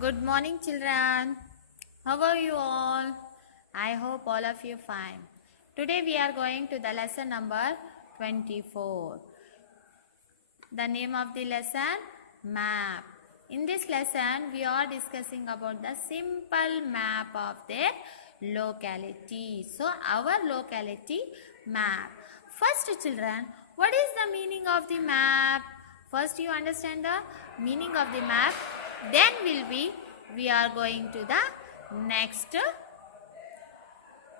Good morning, children. How are you all? I hope all of you fine. Today we are going to the lesson number 24. The name of the lesson, map. In this lesson, we are discussing about the simple map of their locality. So, our locality map. First, children, what is the meaning of the map? First, you understand the meaning of the map. Then we are going to the next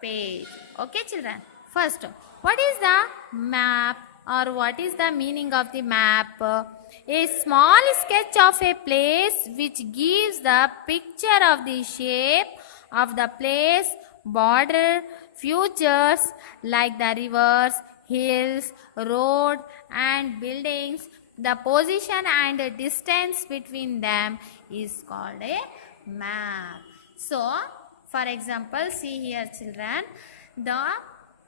page. Okay, children. First, what is the map or what is the meaning of the map? A small sketch of a place which gives the picture of the shape of the place, border, features like the rivers, hills, road and buildings. The position and distance between them is called a map. So, for example, see here children, the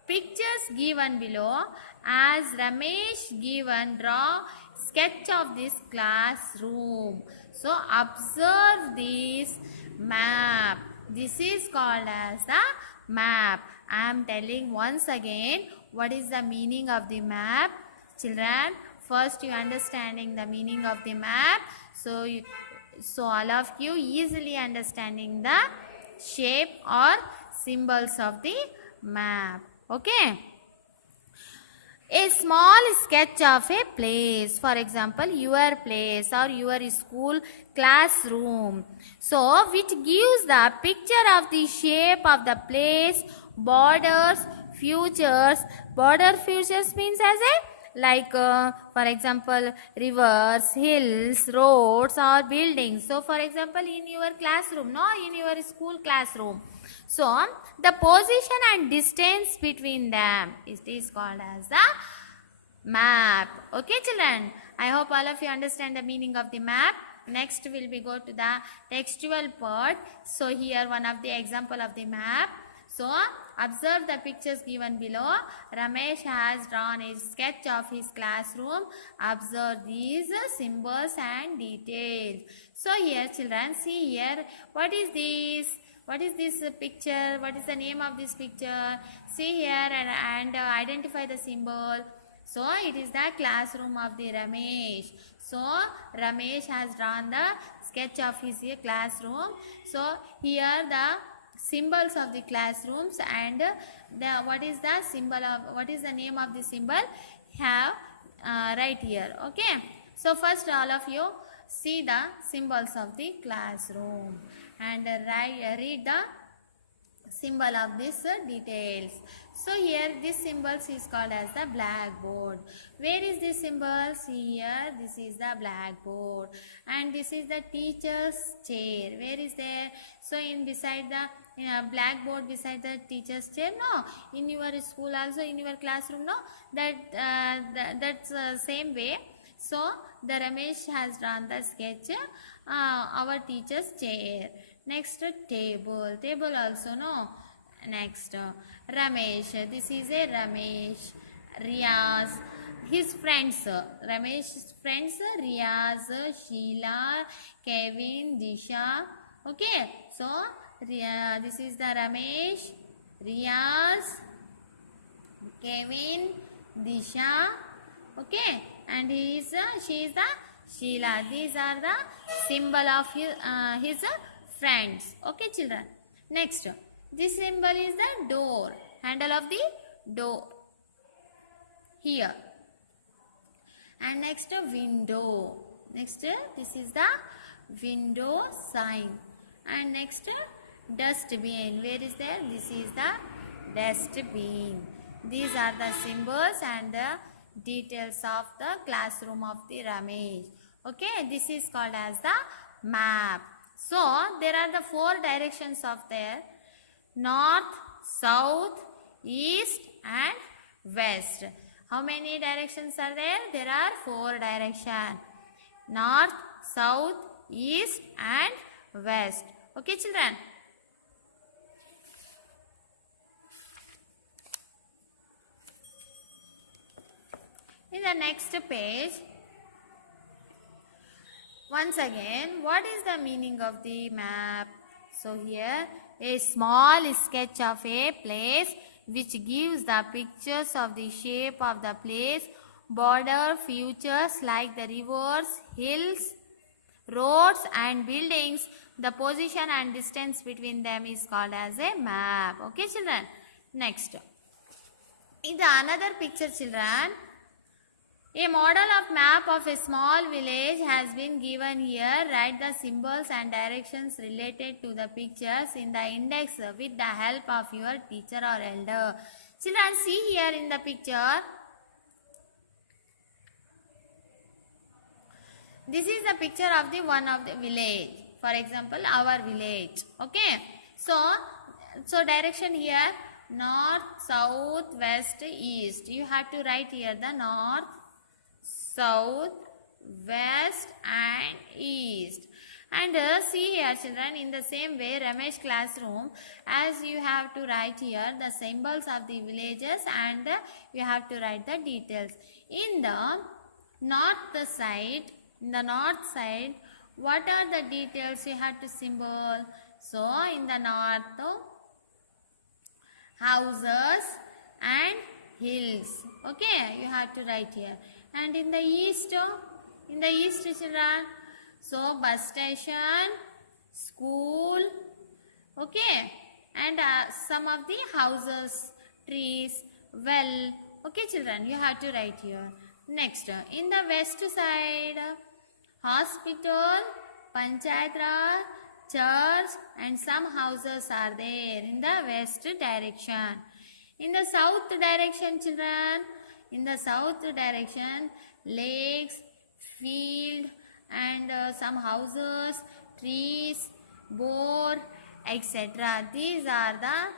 pictures given below as Ramesh given draw sketch of this classroom. So observe this map. This is called as the map. I am telling once again what is the meaning of the map. Children, first you understanding the meaning of the map. So all of you easily understanding the shape or symbols of the map. Okay. A small sketch of a place, for example your place or your school classroom, so which gives the picture of the shape of the place, borders, features. Border features means as a like for example rivers, hills, roads or buildings. So for example in your classroom, no, in your school classroom, so the position and distance between them is called as the map. Okay children, I hope all of you understand the meaning of the map. Next will be go to the textual part. So here one of the example of the map. So observe the pictures given below. Ramesh has drawn a sketch of his classroom. Observe these symbols and details. So here children, see here, what is this? What is this picture? What is the name of this picture? See here and identify the symbol. So it is the classroom of the Ramesh. So Ramesh has drawn the sketch of his classroom. So here the symbols of the classrooms and the what is the symbol of what is the name of the symbol have right here. Okay. So first all of you see the symbols of the classroom and read the symbol of this details. So here this symbols is called as the blackboard. Where is this symbol? See here, this is the blackboard and this is the teacher's chair. Where is there? So in beside the blackboard beside the teacher's chair, no, in your school also, in your classroom, no, that's same way. So the Ramesh has drawn the sketch our teacher's chair. Next table, table also, no. Next Ramesh, this is a Ramesh, Riaz, his friends, Ramesh's friends, Riaz, Sheila, Kevin, Disha. Okay, so this is the Ramesh, Riaz, Kevin, Disha. Okay, and she is the Sheila. These are the symbol of his friends. Okay children. Next, this symbol is the door, handle of the door here. And next window. Next this is the window sign. And next dustbin. Where is there? This is the dustbin. These are the symbols and the details of the classroom of the Ramesh. Okay, this is called as the map. So there are the four directions of there: north, south, east and west. How many directions are there? There are four directions: north, south, east and west. Okay children. In the next page, Once again, what is the meaning of the map? So here, a small sketch of a place which gives the pictures of the shape of the place, border, features like the rivers, hills, roads and buildings. The position and distance between them is called as a map. Okay children. Next, in the another picture children, a model of map of a small village has been given here. Write the symbols and directions related to the pictures in the index with the help of your teacher or elder. Children, see here in the picture. This is the picture of the one of the village. For example, our village. Okay. So direction here, north, south, west, east. You have to write here the north, south, west and east. And see here children, in the same way Ramesh classroom, as you have to write here the symbols of the villages and you have to write the details. In the north side, what are the details you have to symbol? So in the north, houses and hills. Okay, you have to write here. And in the east children, so bus station, school, okay, and some of the houses, trees, well. Okay children, you have to write here. Next, in the west side, hospital, panchayat raj, church and some houses are there in the west direction. In the south direction children, in the south direction, lakes, field and some houses, trees, bore, etc. These are the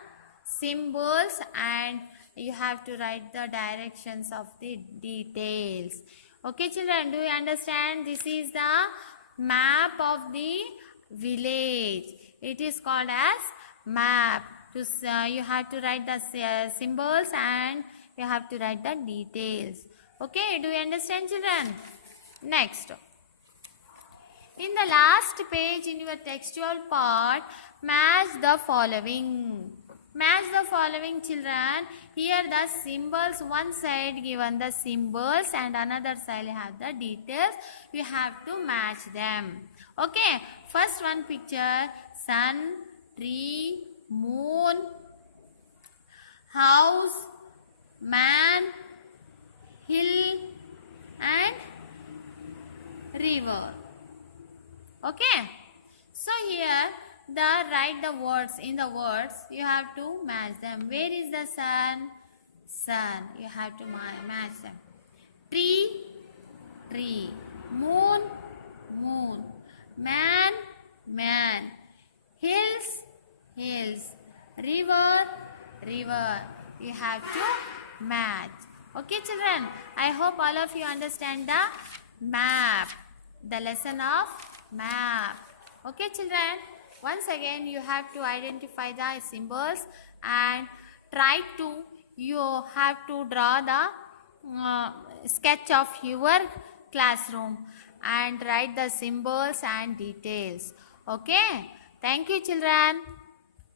symbols and you have to write the directions of the details. Okay children, do you understand? This is the map of the village. It is called as map. You have to write the symbols and you have to write the details. Okay, do you understand children? Next, in the last page in your textual part, match the following. Match the following children. Here the symbols, one side given the symbols and another side have the details. You have to match them. Okay, first one picture, sun, tree, moon, house, man, hill and river. Okay, so here write the words. In the words you have to match them. Where is the sun? Sun. You have to match them. Tree, tree. Moon, moon. Man, man. Hills, hills. River, river. You have to match. Okay children, I hope all of you understand the map, the lesson of map. Okay children, once again you have to identify the symbols and you have to draw the sketch of your classroom and write the symbols and details. Okay, thank you children.